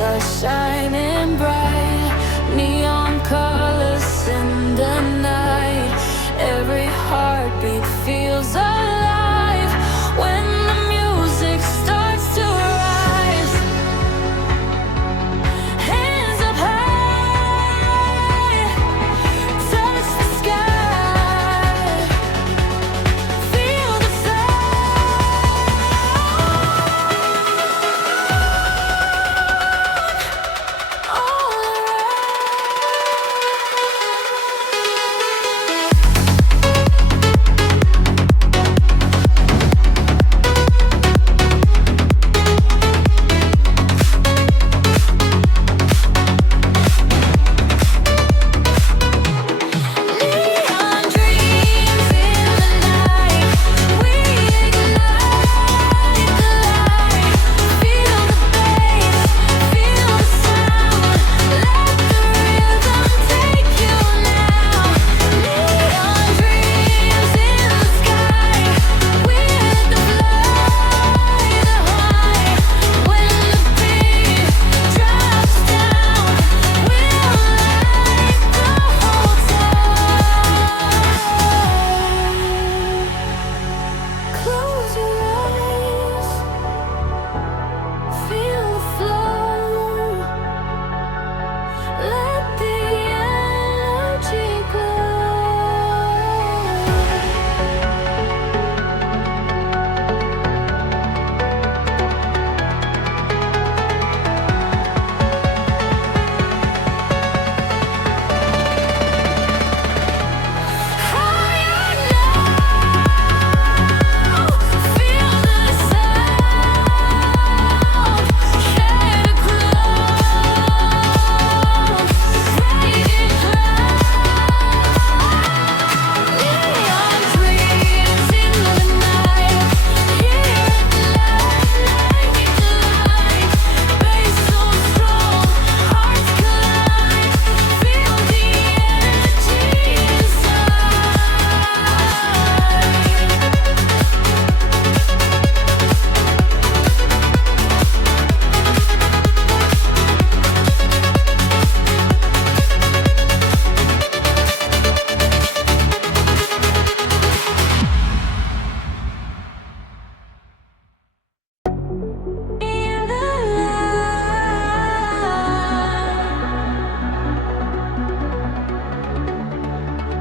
are shining bright, neon colors in the night. Every heartbeat feels alive when the music starts to rise. Hands up high, touch the sky, feel the sound all neon dreams in the night. We ignite the light. Feel the bass, feel the sound. Let the rhythm take you now. Neon dreams in the sky. With the fly, the high. When the beat drops down, we'll light the whole town. Close your eyes, feel the flow. Let the energy higher now. Feel the sound, head aglow, raging cloud. Neon dreams in the night. Hear the light, bass so strong, hearts collide. Feel the energy inside. In the night,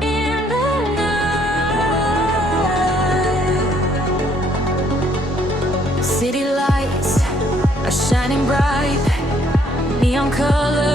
in the night. City lights are shining bright, neon colors